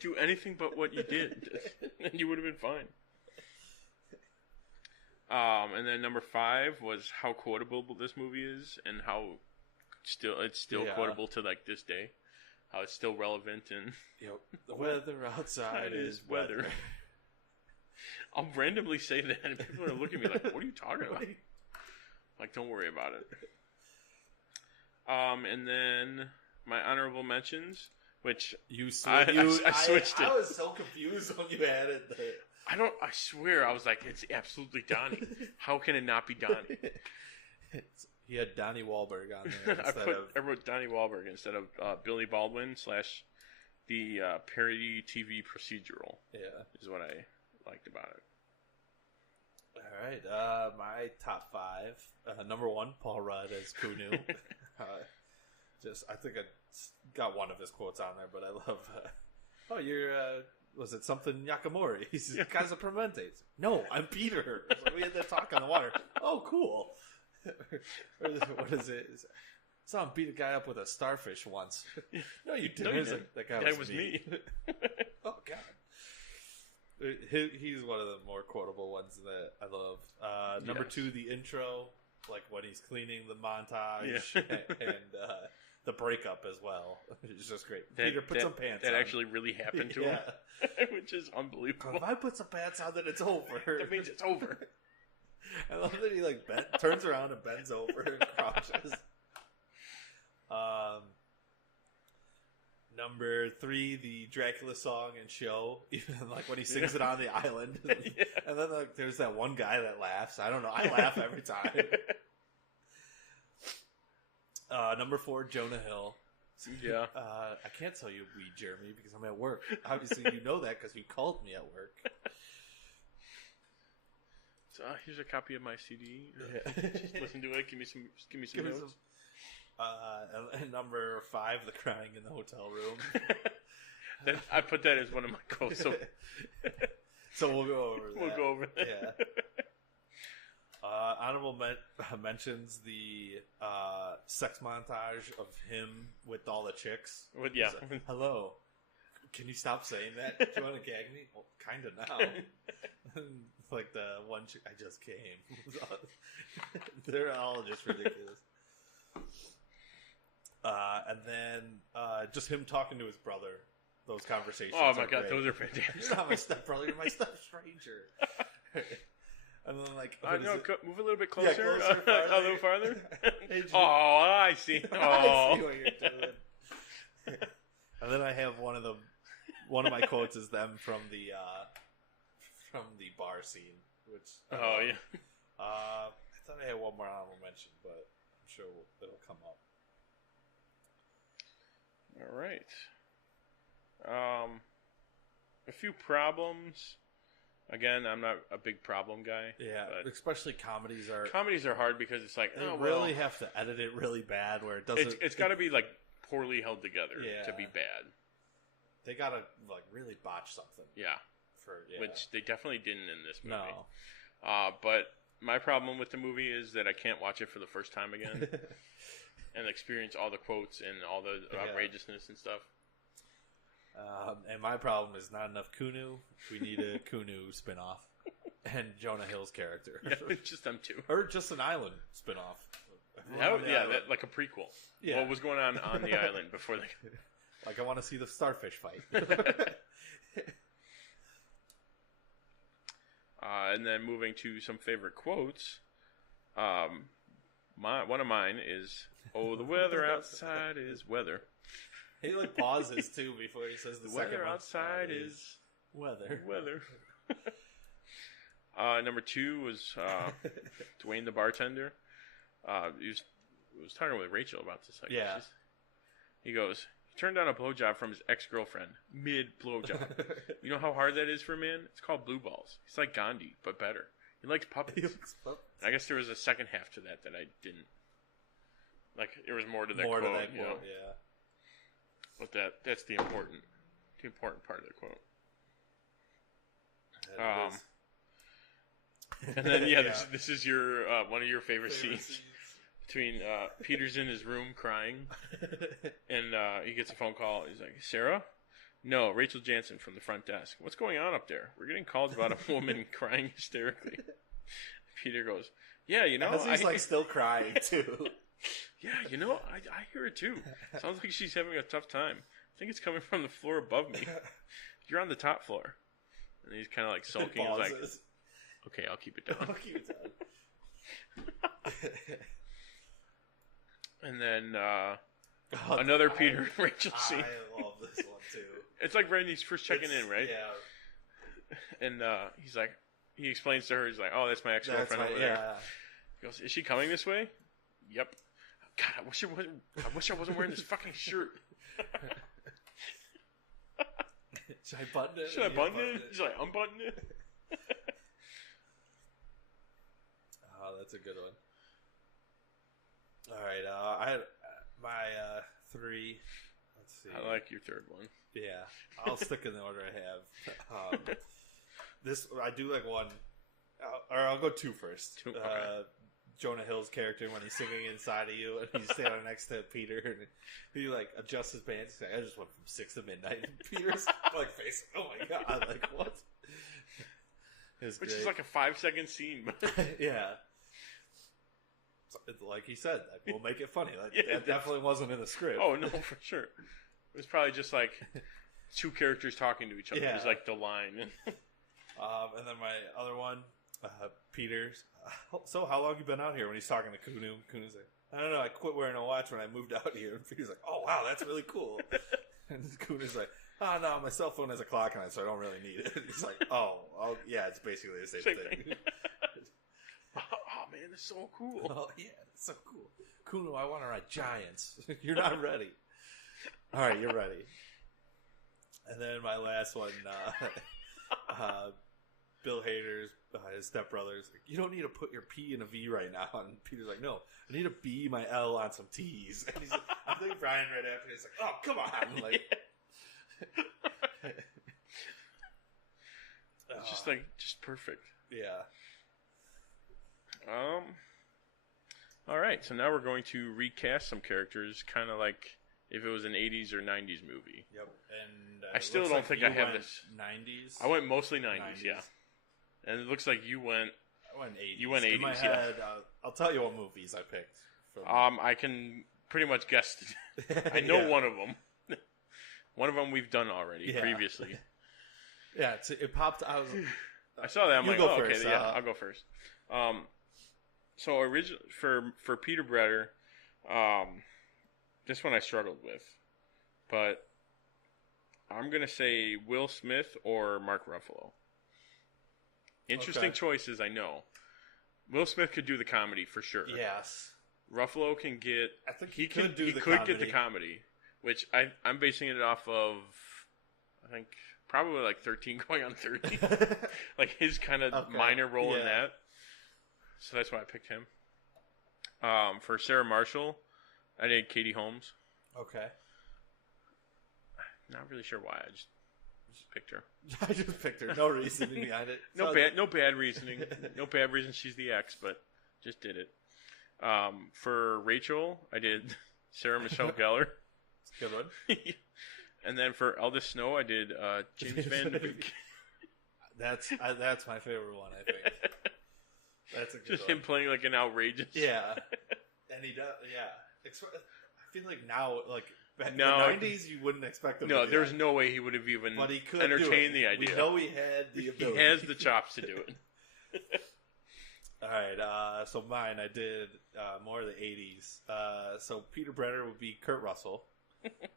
Do anything but what you did, and you would have been fine. And then number 5 was how quotable this movie is, and how it's still quotable to like this day. How it's still relevant, and the weather outside is weather. I'll randomly say that, and people are looking at me like, "What are you talking about?" Like, don't worry about it. And then my honorable mentions, which I switched it. I was so confused when you added the. I swear, I was like, it's absolutely Donnie. How can it not be Donnie? He had Donnie Wahlberg on there instead I wrote Donnie Wahlberg instead of Billy Baldwin / the parody TV procedural. Yeah, is what I liked about it. All right, my top 5. Number 1, Paul Rudd as Kunu. I think I got one of his quotes on there, but I love. Oh, you're. Was it something Yakamori? He's Casa Permente. No, I'm Peter. So we had that talk on the water. Oh, cool. What is it? Saw him beat a guy up with a starfish once. No, you didn't. No, you didn't. That guy was me. Oh, God. He's one of the more quotable ones that I love. Number 2, the intro, like when he's cleaning the montage, and the breakup as well. It's just great. Peter, put some pants on. That actually really happened to him, which is unbelievable. If I put some pants on, then it's over. That means it's over. I love that he turns around and bends over and crouches. Number 3, the Dracula song and show, even like when he sings it on the island, and then like there's that one guy that laughs. I don't know. I laugh every time. Number 4, Jonah Hill. Yeah. I can't tell you we, Jeremy, because I'm at work. Obviously, you know that because you called me at work. So here's a copy of my CD. Just listen to it. Give me some notes. And number 5, the crying in the hotel room. I put that as one of my quotes. So we'll go over that. We'll go over that. Yeah. Honorable mentions the sex montage of him with all the chicks. Yeah. Like, hello. Can you stop saying that? Do you want to gag me? Well, kind of now. Like the one chick, I just came. They're all just ridiculous. And then just him talking to his brother. Those conversations. Oh my god, great. those are fantastic. You're not my stepbrother, you're my step stranger. And then like, move a little bit closer, closer a little farther. Hey, oh, I see. Oh, I see what you're doing. And then I have one of my quotes is them from the bar scene, which yeah. I thought I had one more honorable mention, but I'm sure it'll come up. All right. A few problems. Again, I'm not a big problem guy. Yeah, but especially comedies are hard because it's like they really have to edit it really bad where it doesn't. It's got to be like poorly held together to be bad. They gotta like really botch something. Yeah. Which they definitely didn't in this movie. No. But my problem with the movie is that I can't watch it for the first time again and experience all the quotes and all the outrageousness and stuff. And my problem is not enough Kunu. We need a Kunu spinoff. And Jonah Hill's character. Yeah, just them two. Or just an island spinoff. That, like a prequel. Yeah. What was going on the island before they... Like, I want to see the starfish fight. And then moving to some favorite quotes. One of mine is, "Oh, the weather outside is weather." He like pauses too before he says the weather outside is weather. Number 2 was Dwayne the bartender. He was talking with Rachel about this. He goes, he turned down a blowjob from his ex-girlfriend mid blowjob. You know how hard that is for a man? It's called blue balls. He's like Gandhi, but better. He likes puppies. I guess there was a second half to that I didn't like. There was more to that quote. Yeah. But that's the important part of the quote. And then this is your one of your favorite scenes between Peter's in his room crying, and he gets a phone call. He's like, "Sarah? No, Rachel Jansen from the front desk. What's going on up there? We're getting calls about a woman crying hysterically." Peter goes, "Yeah, he's like still crying too." Yeah, I hear it too. Sounds like she's having a tough time. I think it's coming from the floor above me. You're on the top floor." And he's kind of like sulking. He's like, "Okay, I'll keep it down." And then another Peter and Rachel scene. I love this one too. It's like Randy's first checking in, right? Yeah. And he's like, he explains to her, he's like, "Oh, that's my ex-girlfriend over there." He goes, "Is she coming this way?" "Yep." "God, I wish I wasn't wearing this fucking shirt." Should I button it? Should I button it? Should I unbutton it? Oh, that's a good one. All right, I had my 3. Let's see. I like your third one. Yeah, I'll stick in the order I have. This I do like one, or I'll go 2 first. Two, okay. Jonah Hill's character when he's singing inside of you, and he's standing next to Peter, and he like adjusts his pants. He's like, I just went from 6 to midnight. And Peter's like face, oh my god, like what? Which is like a 5-second scene. Yeah. Like he said, we'll make it funny. Like, that definitely wasn't in the script. Oh no, for sure. It was probably just like 2 characters talking to each other. It was like the line. And then my other one, Peter's. So how long you been out here? When he's talking to Kunis like, I don't know. I quit wearing a watch when I moved out here. And Peter's like, oh wow, that's really cool. And Kunis like, oh no, my cell phone has a clock on it, so I don't really need it. He's like, oh yeah, it's basically the same thing. Oh man, that's so cool. Oh yeah, that's so cool. Kuno, I want to ride giants. You're not ready. All right, you're ready. And then my last one, Bill Hader's his stepbrother's like, you don't need to put your P in a V right now. And Peter's like, no, I need to B my L on some T's. And he's like, I think Brian right after he's like, oh come on, like. Just perfect. Yeah. All right, so now we're going to recast some characters, kind of like if it was an 80s or 90s movie. Yep, and I still don't think I have this. 90s? I went mostly 90s, yeah. And it looks like you went... I went 80s. You went 80s, in my head, I'll tell you what movies I picked. I can pretty much guess. I know one of them. One of them we've done already, previously. Yeah, it popped... I saw that, I'm like, oh, first, okay, yeah, I'll go first. So originally for Peter Bretter, this one I struggled with, but I'm gonna say Will Smith or Mark Ruffalo. Interesting choices, I know. Will Smith could do the comedy for sure. Yes. Ruffalo can get. I think he could get the comedy, which I'm basing it off of. I think probably like 13 going on 30, like his kind of minor role in that. So that's why I picked him. For Sarah Marshall, I did Katie Holmes. Okay. Not really sure why. I just picked her. I just picked her. No reasoning behind it. No bad reasoning. No bad reason she's the ex, but just did it. For Rachel, I did Sarah Michelle Gellar. Good one. And then for Eldest Snow, I did James Van Der Beek. That's my favorite one, I think. That's a good Just one. him playing like an outrageous. Yeah. And he does, yeah. I feel like now, like, back in the 90s, you wouldn't expect him to do there's that. no way he would have even But he could entertained the idea. We know he had the ability. He has the chops to do it. All right, so mine, I did more of the 80s. So Peter Bretter would be Kurt Russell.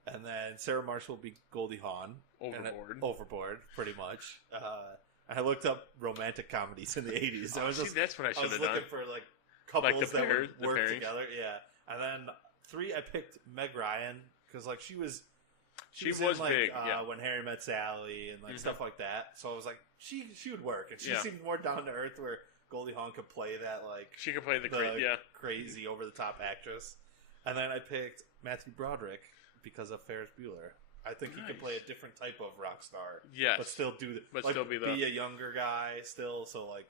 And then Sarah Marshall would be Goldie Hawn. Overboard, pretty much. I looked up romantic comedies in the 80s. That's what I should have done. I was looking for like couples that would work together. Yeah. And then 3, I picked Meg Ryan because like she was in, like, big. When Harry Met Sally and like stuff like that. So I was like, she would work, and she seemed more down to earth. Where Goldie Hawn could play that like she could play the crazy over the top actress. And then I picked Matthew Broderick because of Ferris Bueller. I think he could play a different type of rock star. Yes. But still be a younger guy still, so like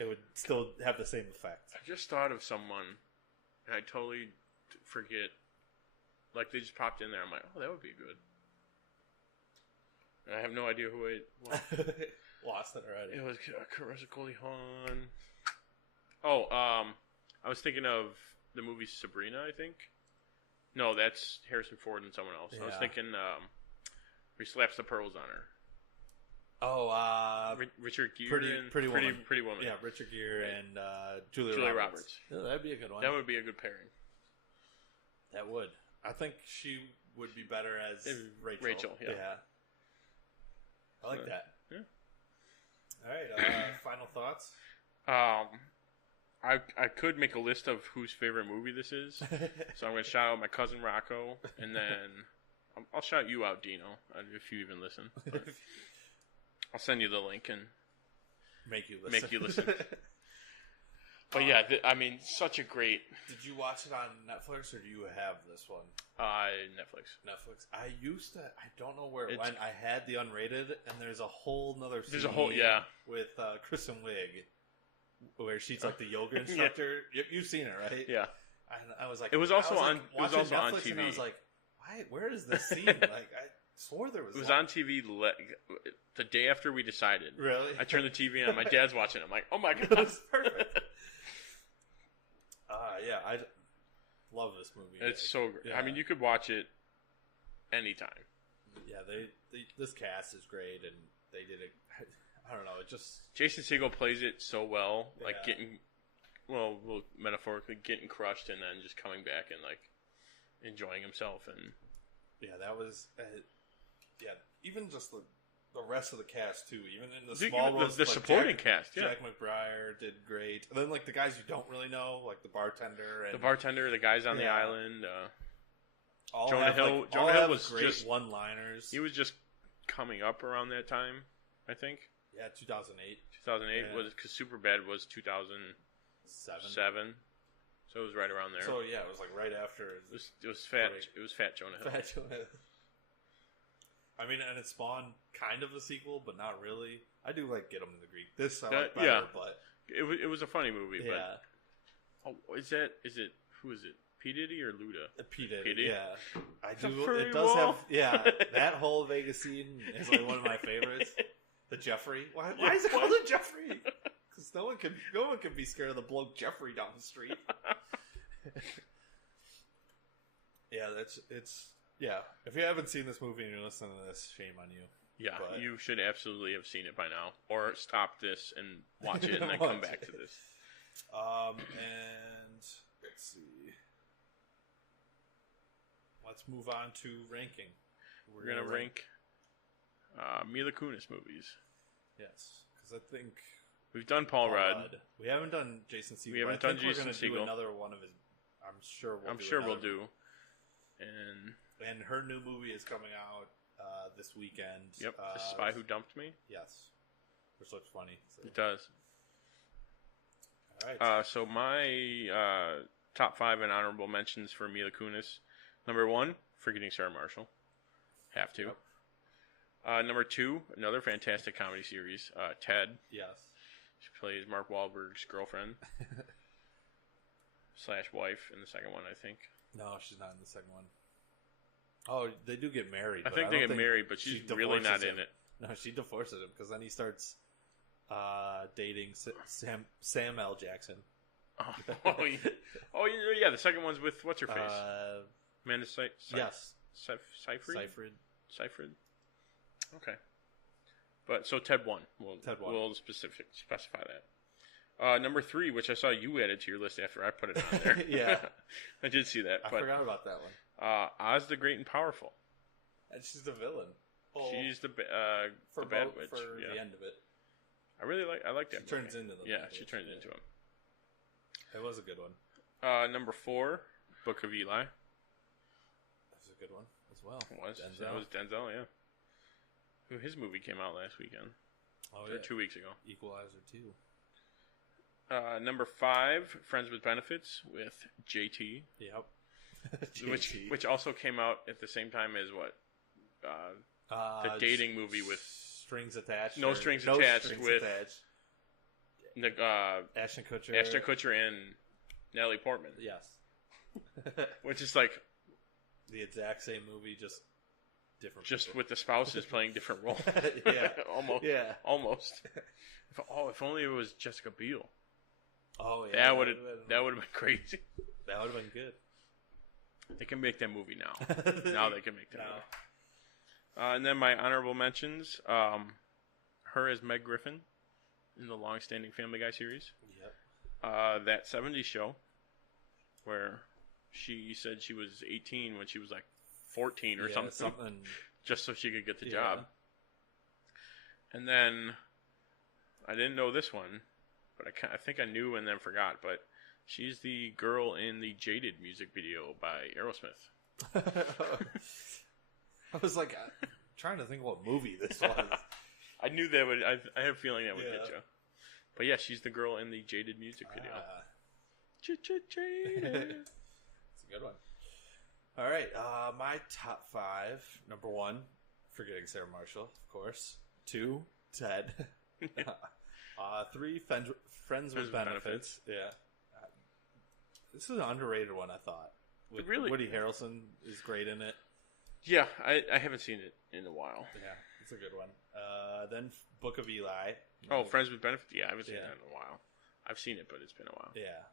it would still have the same effect. I just thought of someone and I totally forget. Like they just popped in there. I'm like, oh, that would be good. And I have no idea who it was. Lost it already. It was Goldie Hawn. Oh, I was thinking of the movie Sabrina, I think. No, that's Harrison Ford and someone else. Yeah. I was thinking he slaps the pearls on her. Oh, Richard Gere Pretty Woman. Pretty Woman. Yeah, Richard Gere and Julia Roberts. Oh, that'd be a good one. That would be a good pairing. That would. I think she would be better as Rachel. Yeah. I like that. Yeah. All right. Final thoughts. I could make a list of whose favorite movie this is. So I'm going to shout out my cousin Rocco, and then I'll shout you out, Dino, if you even listen. I'll send you the link and make you listen. But yeah, I mean, such a great. Did you watch it on Netflix or do you have this one? Netflix. I used to. I don't know where it went. I had the unrated, and there's a whole nother. There's a whole with Kristen Wiig, where she's like the yoga instructor. You've seen it, right? Yeah. And I was like, it was also on. It was also on TV. And I was like, why? Where is this scene? Like, I swore there was. It was on TV the day after we decided. Really? I turned the TV on. My dad's watching it. I'm like, oh my god, that's perfect. Yeah, I love this movie. It's so great. Yeah. I mean, you could watch it anytime. Yeah, this cast is great, and they did it. I don't know. It just Jason Segel plays it so well, like metaphorically getting crushed and then just coming back and like enjoying himself. And yeah, that was even just the rest of the cast too, even in the small roles, the supporting cast. Yeah, Jack McBrayer did great, and then like the guys you don't really know, like the bartender, the guys on the island. Jonah Hill was great just one-liners. He was just coming up around that time, I think. Yeah, 2008. 2008 was because Superbad was 2007, so it was right around there. So yeah, it was like right after. It was fat. It was Fat Jonah Hill. Fat Jonah Hill. I mean, and it spawned kind of a sequel, but not really. I do like Get 'Em to the Greek. This I like better, but it was a funny movie. Yeah. But who is it? P Diddy or Luda? P Diddy. Yeah, I do. It does have that whole Vegas scene is like one of my favorites. The Jeffrey. Why is it called a Jeffrey? Because no one can be scared of the bloke Jeffrey down the street. Yeah, it's. Yeah, if you haven't seen this movie and you're listening to this, shame on you. Yeah, but you should absolutely have seen it by now. Or stop this and watch it and then come back to this. And let's see. Let's move on to ranking. We're going to rank Mila Kunis movies. Yes, because I think... We've done Paul Rudd. We haven't done Jason Segel. We haven't done Jason Segel. We're going to do another one of his... I'm sure we'll do. And her new movie is coming out this weekend. Yep, The Spy Who Dumped Me. Yes, which looks funny. So. It does. All right. So my top 5 and honorable mentions for Mila Kunis. Number 1, Forgetting Sarah Marshall. Have to. Yep. Number 2, another fantastic comedy series, Ted. Yes. She plays Mark Wahlberg's girlfriend / wife in the second one, I think. No, she's not in the second one. Oh, they do get married. I think they get married, but she's really not in it. No, she divorces him because then he starts dating Sam L. Jackson. Oh, yeah. The second one's with what's her face? Amanda yes. Seyfried. Okay. But so Ted 1. We'll specify that. Number 3, which I saw you added to your list after I put it on there. Yeah. I did see that. I forgot about that one. Oz the Great and Powerful. And she's the villain. She's the bad witch. For the end of it. I like that movie. She turns into the she turns into him. It was a good one. Number 4, Book of Eli. That was a good one as well. It was. That was Denzel, yeah. His movie came out last weekend. Oh, or 2 weeks ago. Equalizer 2. Number 5, Friends with Benefits with JT. Yep. which also came out at the same time as what? The dating movie with strings attached. No strings attached with Ashton Kutcher and Natalie Portman. Yes. Which is like the exact same movie, just different. Just people. with the spouses playing different roles. Yeah. Almost. Yeah. Almost. If only it was Jessica Biel. Oh yeah. That would have been crazy. That would have been good. They can make that movie now. Now they can make that movie. And then my honorable mentions, her as Meg Griffin in the long-standing Family Guy series. Yep. That 70s show where she said she was 18 when she was like 14 or something. Just so she could get the job. And then I didn't know this one, but I think I knew and then forgot, but she's the girl in the Jaded music video by Aerosmith. I was like, trying to think what movie this was. I knew that would. I have a feeling that would get you. But yeah, she's the girl in the Jaded music video. Jaded. It's a good one. All right, my top 5. Number 1, Forgetting Sarah Marshall, of course. 2, Ted. 3, Friends with Benefits. Yeah. This is an underrated one, I thought. Really? Woody Harrelson is great in it. Yeah, I haven't seen it in a while. Yeah, it's a good one. Then Book of Eli. Oh, Friends with Benefits? Yeah, I haven't seen that in a while. I've seen it, but it's been a while. Yeah.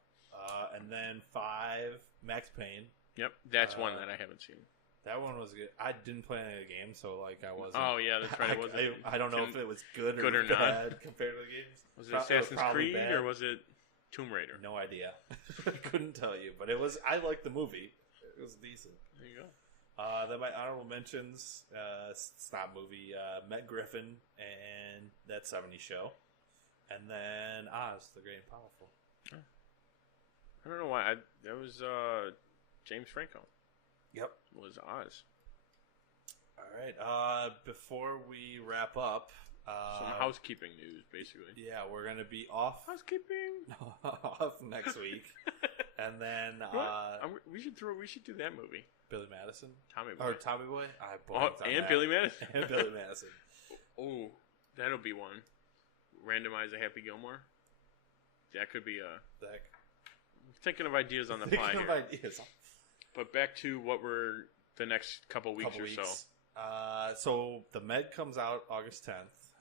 And then 5, Max Payne. Yep, that's one that I haven't seen. That one was good. I didn't play any of the games, so like I wasn't. Oh yeah, that's right. It wasn't. I don't know if it was good or not bad compared to the games. Was it Assassin's Creed bad. or was it Tomb Raider? No idea. Couldn't tell you, but it was. I liked the movie. It was decent. There you go. Then my honorable mentions. It's not a movie. Met Griffin and That 70s Show, and then Oz the Great and Powerful. Oh. I don't know why. That was James Franco. Yep. Was Oz. All right. Before we wrap up, some housekeeping news, basically. Yeah, we're gonna be off next week, and then we should do that movie. Billy Madison, Tommy Boy, or Tommy Boy. And Billy Madison, and Billy Madison. Oh, that'll be one. Randomize a Happy Gilmore. That could be a. Thinking of ideas on the fly here. Ideas. But back to what were the next couple weeks or so. So the Med comes out August 10th,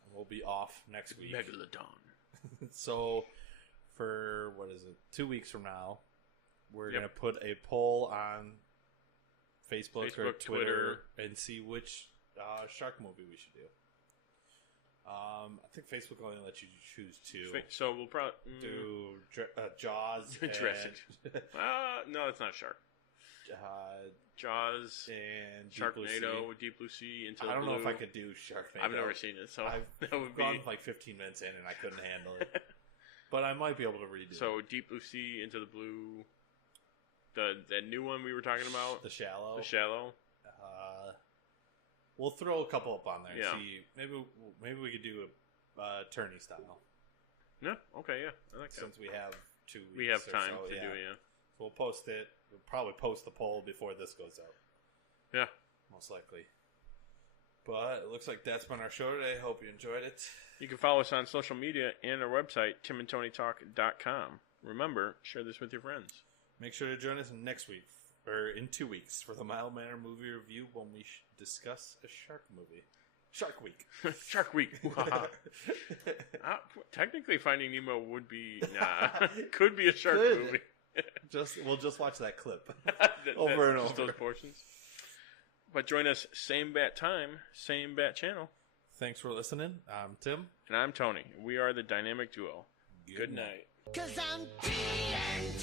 and we'll be off next week. Megalodon. So for, 2 weeks from now, we're going to put a poll on Facebook or Twitter and see which shark movie we should do. I think Facebook only lets you choose 2. So we'll probably do Jaws. Jurassic. No, it's not shark. Jaws and Sharknado, Deep Blue Sea, Into the Blue. I don't know if I could do Sharknado. I've never seen it, so I've gone like 15 minutes in and I couldn't handle it. But I might be able to redo it. So Deep Blue Sea, Into the Blue, that new one we were talking about, The Shallow. We'll throw a couple up on there. Yeah. See, maybe we could do a tourney style. Yeah. Okay. Yeah. I like that. Since we have 2 weeks, we have time to do it. Yeah. So we'll post it. We'll probably post the poll before this goes out. Yeah. Most likely. But it looks like that's been our show today. Hope you enjoyed it. You can follow us on social media and our website, timandtonytalk.com. Remember, share this with your friends. Make sure to join us next week, or in 2 weeks, for the Mild Manner movie review when we discuss a shark movie. Shark Week. Shark Week. Technically, Finding Nemo would be... could be a shark movie. We'll just watch that clip over and over. Those portions. But join us same bat time, same bat channel. Thanks for listening. I'm Tim. And I'm Tony. We are the Dynamic Duo. Good night. 'Cause I'm TNT.